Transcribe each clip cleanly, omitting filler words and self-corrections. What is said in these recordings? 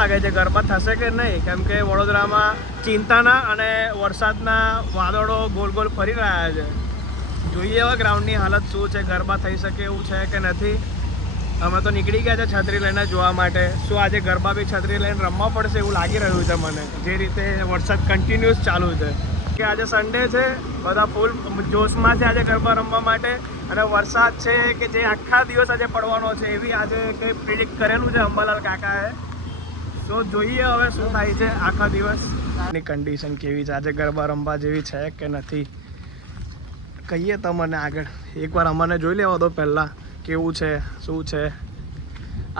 લાગે છે ગરબા થશે કે નહીં? કેમ કે વડોદરામાં ચિંતાના અને વરસાદના વાદળો ગોલ ગોલ ફરી રહ્યા છે. જોઈએ હવે ગ્રાઉન્ડની હાલત શું છે, ગરબા થઈ શકે એવું છે કે નથી. અમે તો નીકળી ગયા છે છત્રી લઈને જોવા માટે. શું આજે ગરબા બી છત્રી લઈને રમવા પડશે એવું લાગી રહ્યું છે મને, જે રીતે વરસાદ કન્ટિન્યુઅસ ચાલુ છે. કે આજે સન્ડે છે, બધા ફૂલ જોશમાં છે આજે ગરબા રમવા માટે. અને વરસાદ છે કે જે આખા દિવસ આજે પડવાનો છે એવી આજે કંઈ પ્રિડિક્ટ કરેલું છે અંબાલાલ કાકાએ. તો જોઈએ હવે શું થાય છે આખા દિવસની કન્ડિશન કેવી છે, આજે ગરબા રમવા જેવી છે કે નથી. કહીએ તમને આગળ, એકવાર અમને જોઈ લેવા દો પહેલાં કેવું છે શું છે.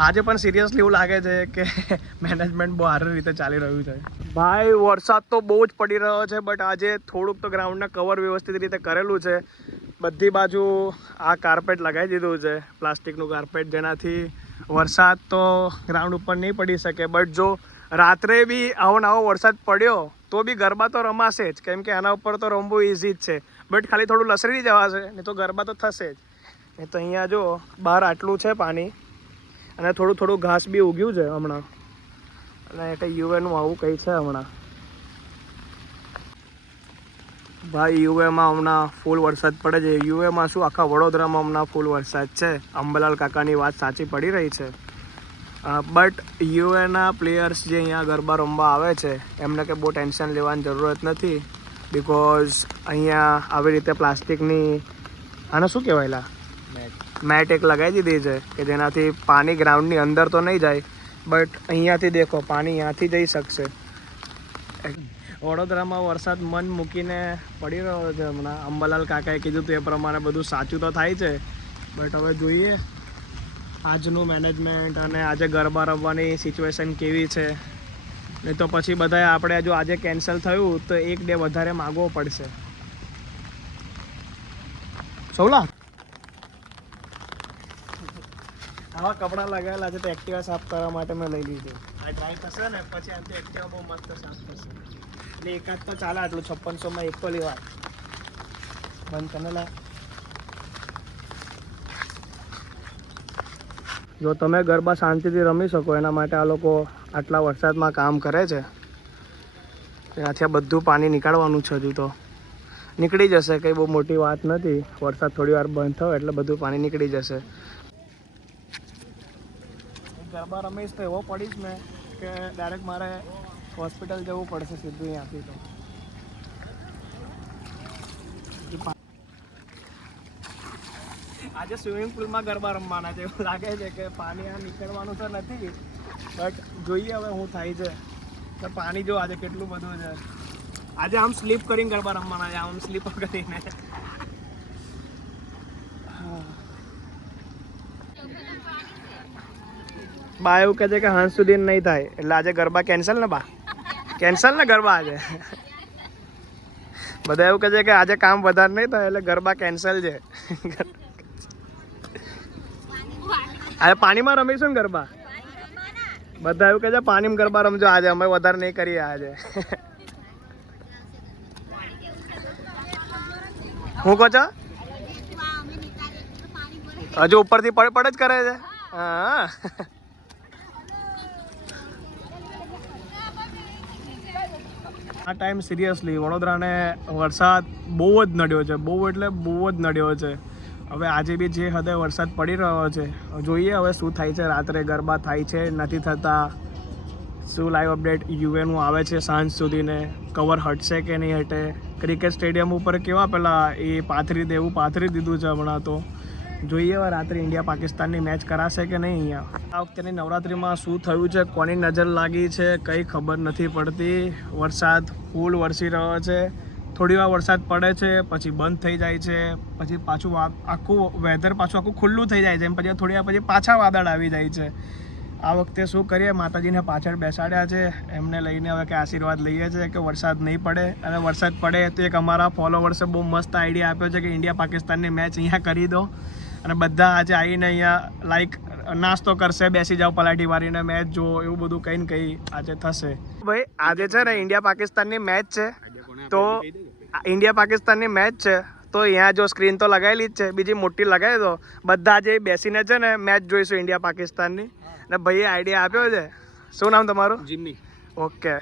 આજે પણ સિરિયસલી એવું લાગે છે કે મેનેજમેન્ટ બહુ સારી રીતે ચાલી રહ્યું છે. ભાઈ વરસાદ તો બહુ જ પડી રહ્યો છે, બટ આજે થોડુંક તો ગ્રાઉન્ડને કવર વ્યવસ્થિત રીતે કરેલું છે. બધી બાજુ આ કાર્પેટ લગાવી દીધું છે, પ્લાસ્ટિકનું કાર્પેટ, જેનાથી વરસાદ તો ગ્રાઉન્ડ ઉપર નહીં પડી શકે. બટ જો રાત્રે બી આવો નવો વરસાદ પડ્યો તો બી ગરબા તો રમાશે જ, કેમ કે આના ઉપર તો રમવું ઇઝી જ છે. બટ ખાલી થોડું લસરી જવાશે, નહીં તો ગરબા તો થશે જ. નહીં તો અહીંયા જો બહાર આટલું છે પાણી, અને થોડું થોડું ઘાસ બી ઉગ્યું છે હમણાં. અને કંઈ યુએનું આવું કંઈ છે હમણાં. ભાઈ યુએમાં હમણાં ફૂલ વરસાદ પડે છે. યુએમાં શું, આખા વડોદરામાં હમણાં ફૂલ વરસાદ છે. અંબાલાલ કાકાની વાત સાચી પડી રહી છે. બટ યુએના પ્લેયર્સ જે અહીંયા ગરબા રમવા આવે છે એમને કંઈ બહુ ટેન્શન લેવાની જરૂરત નથી. બિકોઝ અહીંયા આવી રીતે પ્લાસ્ટિકની આને શું કહેવાયેલા મેટ એક લગાવી દીધી છે કે જેનાથી પાણી ગ્રાઉન્ડની અંદર તો નહીં જાય, બટ અહીંયાથી દેખો પાણી અહીંયાથી જઈ શકશે. વડોદરામાં વરસાદ મન મૂકીને પડી રહ્યો છે હમણાં. અંબાલાલ કાકાએ કીધું તો એ પ્રમાણે બધું સાચું તો થાય છે. બટ હવે જોઈએ આજનું મેનેજમેન્ટ અને આજે ગરબા રમવાની સિચ્યુએશન કેવી છે. નહીં તો પછી બધાએ આપણે જો આજે કેન્સલ થયું તો એક ડે વધારે માગવો પડશે. સૌલા આવા કપડાં લગાવેલા છે તો એક્ટિવા સાફ કરવા માટે મેં લઈ લીધું. આ ડ્રાય થશે ને પછી આનાથી એક્ટિવા બહુ મસ્ત સાફ થશે. એટલે એકાદ તો ચાલે, આટલું 5600માં એક તો લેવાય. બંધ કરેલા. જો તમે ગરબા શાંતિથી રમી શકો એના માટે આ લોકો આટલા વરસાદમાં કામ કરે છે. ત્યાંથી આ બધું પાણી નીકાળવાનું છે. હજુ તો નીકળી જશે, કંઈ બહુ મોટી વાત નથી. વરસાદ થોડી વાર બંધ થયો એટલે બધું પાણી નીકળી જશે. ગરબા રમીશ તો એવો પડીશ મેં કે ડાયરેક્ટ મારે હોસ્પિટલ જવું પડશે સીધું અહીંયાથી. તો આજે સ્વિમિંગ પુલમાં ગરબા રમવાના છે એવું લાગે છે કે પાણી આ નીકળવાનું તો નથી, બટ જોઈએ હવે શું થાય છે. તો પાણી જો આજે કેટલું બધું છે. આજે આમ સ્લીપ કરીને ગરબા રમવાના છે, આમ સ્લીપ કરીને. બા એવું કહે છે કે હાંજ સુધી નહીં થાય, એટલે આજે ગરબા કેન્સલ ને બા? કેન્સલ ને ગરબા આજે? બધા એવું કહે છે કે આજે કામ વધારે નહીં થાય એટલે ગરબા કેન્સલ છે. આજે પાણીમાં રમીશું ને ગરબા? બધા એવું કહે છે પાણીમાં ગરબા રમજો આજે, અમે વધારે નહીં કરીએ આજે. હું કહો છો? હજુ ઉપરથી પડે જ કરે છે. હા આ ટાઈમ સિરિયસલી વડોદરાને વરસાદ બહુ જ નડ્યો છે, બહુ એટલે બહુ જ નડ્યો છે. હવે આજે બી જે હદે વરસાદ પડી રહ્યો છે, જોઈએ હવે શું થાય છે. રાત્રે ગરબા થાય છે નથી થતા, શું લાઈવ અપડેટ યુએનું આવે છે સાંજ સુધીને, કવર હટશે કે નહીં હટે. ક્રિકેટ સ્ટેડિયમ ઉપર કેવા પેલા એ પાથરી દીધું છે હમણાં. તો જોઈએ હવે રાત્રે ઇન્ડિયા પાકિસ્તાનની મેચ કરાશે કે નહીં. અહીંયા આ વખતેની નવરાત્રિમાં શું થયું છે, કોની નજર લાગી છે, કંઈ ખબર નથી પડતી. વરસાદ ફૂલ વરસી રહ્યો છે. થોડી વાર વરસાદ પડે છે પછી બંધ થઈ જાય છે, પછી પાછું આખું વેધર આખું ખુલ્લું થઈ જાય છે. એમ પછી થોડી વાર પછી પાછા વાદળ આવી જાય છે. આ વખતે શું કરીએ, માતાજીને પાછળ બેસાડ્યા છે, એમને લઈને હવે કે આશીર્વાદ લઈએ છીએ કે વરસાદ નહીં પડે. અને વરસાદ પડે તો એક અમારા ફોલોવર્સે બહુ મસ્ત આઈડિયા આપ્યો છે કે ઇન્ડિયા પાકિસ્તાનની મેચ અહીંયા કરી દો, અને બધા આજે આવીને અહીંયા લાઈક નાસ્તો કરશે, બેસી જાઓ પલાઠી વારીને મેચ જુઓ, એવું બધું કંઈ ને કંઈ આજે થશે. ભાઈ આજે છે ને ઇન્ડિયા પાકિસ્તાનની મેચ છે, તો ઇન્ડિયા પાકિસ્તાનની મેચ છે તો અહીંયા જો સ્ક્રીન તો લગાવેલી જ છે, બીજી મોટી લગાવી દો. બધા જે બેસીને છે ને મેચ જોઈશું ઇન્ડિયા પાકિસ્તાનની. ને ભાઈએ આઈડિયા આપ્યો છે શું નામ તમારું? જીમ્મી. ઓકે,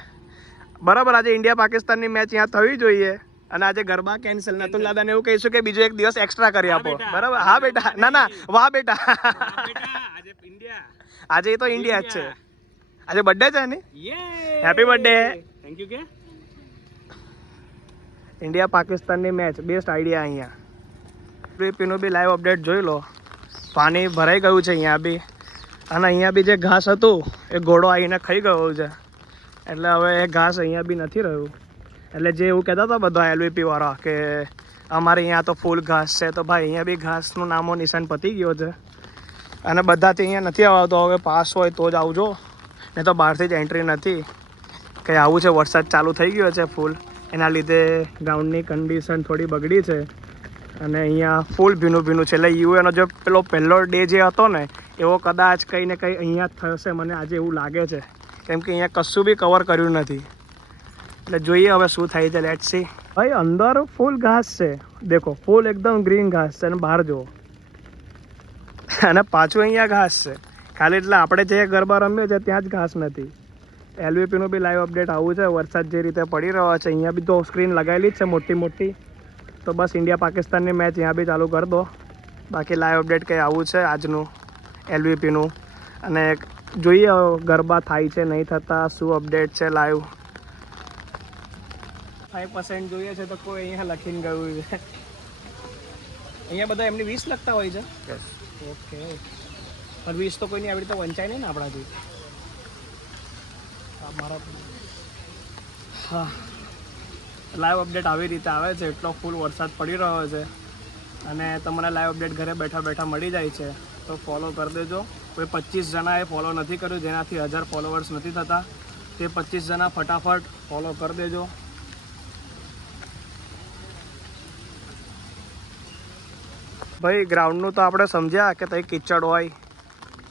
બરાબર. આજે ઇન્ડિયા પાકિસ્તાનની મેચ અહીંયા થવી જોઈએ અને આજે ગરબા કેન્સલ. નતુલ દાદાને એવું કહીશું કે બીજો એક દિવસ એક્સ્ટ્રા કરી આપો. બરાબર? હા બેટા. ના વાહ બેટા. આજે ઇન્ડિયા, આજે તો ઇન્ડિયા જ છે. આજે બર્થડે છે ને? Happy birthday. Thank you. કે ઇન્ડિયા પાકિસ્તાનની મેચ બેસ્ટ આઈડિયા. અહીંયા પીનું બી લાઈવ અપડેટ જોઈ લો. પાણી ભરાઈ ગયું છે અહીંયા બી, અને અહીંયા બી જે ઘાસ હતું એ ઘોડો આવીને ખાઈ ગયો છે, એટલે હવે એ ઘાસ અહીંયા બી નથી રહ્યું. એટલે જે એવું કહેતા હતા બધા એલવીપી વાળા કે અમારે અહીંયા તો ફૂલ ઘાસ છે, તો ભાઈ અહીંયા બી ઘાસનું નામો નિશાન પતી ગયો છે અને બધાથી અહીંયા નથી આવતો. હવે પાસ હોય તો જ આવજો, નહીં તો બહારથી જ એન્ટ્રી નથી. કંઈ આવું છે, વરસાદ ચાલુ થઈ ગયો છે ફૂલ, એના લીધે ગ્રાઉન્ડની કન્ડિશન થોડી બગડી છે અને અહીંયા ફૂલ ભીનું છે. એટલે યુએનો જે પેલો પહેલો ડે જે હતો ને એવો કદાચ કંઈ ને કંઈ અહીંયા જ થશે, મને આજે એવું લાગે છે, કેમ કે અહીંયા કશું બી કવર કર્યું નથી. એટલે જોઈએ હવે શું થાય છે. Let's see. ભાઈ અંદર ફૂલ ઘાસ છે, દેખો ફૂલ એકદમ ગ્રીન ઘાસ છે, અને બહાર જુઓ અને પાછું અહીંયા ઘાસ છે ખાલી. એટલે આપણે જે ગરબા રમીએ છીએ ત્યાં જ ઘાસ નથી. એલવીપીનું બી લાઈવ અપડેટ આવું છે. વરસાદ જે રીતે પડી રહ્યો છે અહીંયા બી તો સ્ક્રીન લગાવેલી જ છે મોટી, તો બસ ઇન્ડિયા પાકિસ્તાનની મેચ અહીંયા બી ચાલુ કરી દો. બાકી લાઈવ અપડેટ કંઈ આવું છે આજનું એલવીપીનું, અને જોઈએ ગરબા થાય છે નહીં થતા, શું અપડેટ છે લાઈવ. 5% જોઈએ છે તો કોઈ અહીંયા લખીને ગયું છે. અહીંયા બધા એમની 20 લખતા હોય છે. ઓકે, પણ 20 તો કોઈની આવી રીતે વંચાય નહીં ને આપણાથી. મારા હા, લાઈવ અપડેટ આવી રીતે આવે છે. એટલો ફૂલ વરસાદ પડી રહ્યો છે અને તમને લાઈવ અપડેટ ઘરે બેઠા મળી જાય છે, તો ફોલો કરી દેજો. કોઈ 25 જણાએ ફોલો નથી કર્યું, જેનાથી 1000 ફોલોવર્સ નથી થતા, તે 25 જણા ફટાફટ ફોલો કરી દેજો. ભાઈ ગ્રાઉન્ડનું તો આપણે સમજ્યા કે તઈ કિચડ હોય,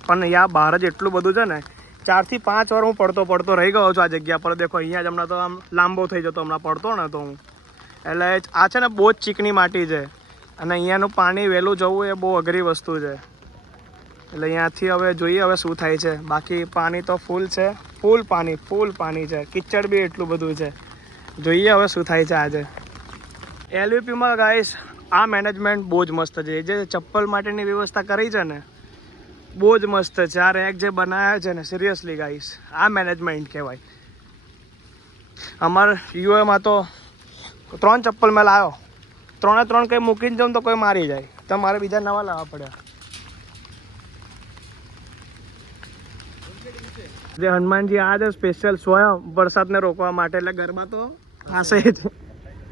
પણ અહીંયા બહાર જ એટલું બધું છે ને. 4 થી 5 વાર હું પડતો રહી ગયો છું આ જગ્યા પર. દેખો અહીંયા જ હમણાં તો આમ લાંબો થઈ જતો, હમણાં પડતો ને તો હું. એટલે આ છે ને બહુ જ ચીકણી માટી છે અને અહીંયાનું પાણી વહેલું જવું એ બહુ અઘરી વસ્તુ છે. એટલે અહીંયાથી હવે જોઈએ હવે શું થાય છે. બાકી પાણી તો ફૂલ છે, ફૂલ પાણી છે, કિચડ બી એટલું બધું છે. જોઈએ હવે શું થાય છે આજે. એલવીપીમાં ગાઈસ આ મેનેજમેન્ટ બહુ જ મસ્ત છે. જે ચપ્પલ માટેની વ્યવસ્થા કરી છે ને બહુ જ મસ્ત છે. આ રેક જે બનાવ્યા છે ને, સિરિયસલી ગાઈસ આ મેનેજમેન્ટ કહેવાય. અમારે યુએમાં તો 3 ચપ્પલ મેં લાવ્યો, 3 કંઈ મૂકીને જાઉં તો કોઈ મારી જાય, તો મારે બીજા નવા લાવવા પડ્યા. જે હનુમાનજી આ છે સ્પેશિયલ સ્વયં વરસાદને રોકવા માટે. એટલે ગરબા તો પાસે જ.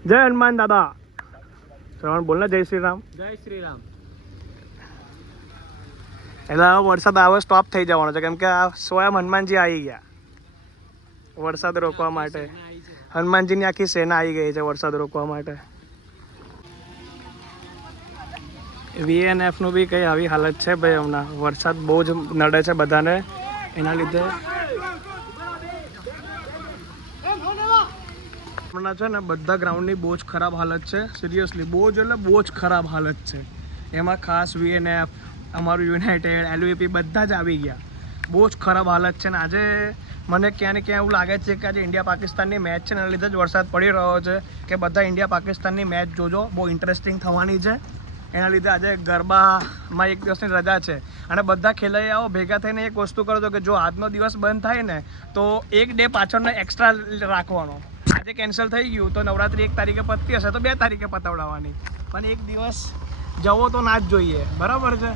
જય હનુમાન દાદા. શ્રવણ બોલ ને, જય શ્રી રામ. જય શ્રી રામ. એટલે વરસાદ આવે સ્ટોપ થઈ જવાનો છે, કેમ કે આ સ્વયં હનુમાનજી આવી ગયા વરસાદ રોકવા માટે. હનુમાનજીની આખી સેના આવી ગઈ છે વરસાદ રોકવા માટે. VNFનું બી કંઈ આવી હાલત છે ભાઈ. હમણાં વરસાદ બહુ જ નડે છે બધાને, એના લીધે હમણાં છે ને બધા ગ્રાઉન્ડની બહુ જ ખરાબ હાલત છે. સિરિયસલી બહુ જ એટલે બહુ જ ખરાબ હાલત છે. એમાં ખાસ VNF, અમારું યુનાઇટેડ, એલવીપી બધા જ આવી ગયા. બહુ જ ખરાબ હાલત છે ને આજે મને ક્યાં ને ક્યાં એવું લાગે છે કે આજે ઇન્ડિયા પાકિસ્તાનની મેચ છે ને એના લીધે જ વરસાદ પડી રહ્યો છે. કે બધા ઇન્ડિયા પાકિસ્તાનની મેચ જોજો, બહુ ઇન્ટરેસ્ટિંગ થવાની છે. એના લીધે આજે ગરબામાં 1 દિવસની રજા છે અને બધા ખેલૈયાઓ ભેગા થઈને એક વસ્તુ કરજો કે જો આજનો દિવસ બંધ થાય ને તો 1 ડે પાછળનો એક્સ્ટ્રા રાખવાનો. આજે કેન્સલ થઈ ગયું તો નવરાત્રી 1 તારીખે પતતી હશે તો 2 તારીખે પતાવડાવવાની, પણ 1 દિવસ જવો તો ના જ જોઈએ. બરાબર છે.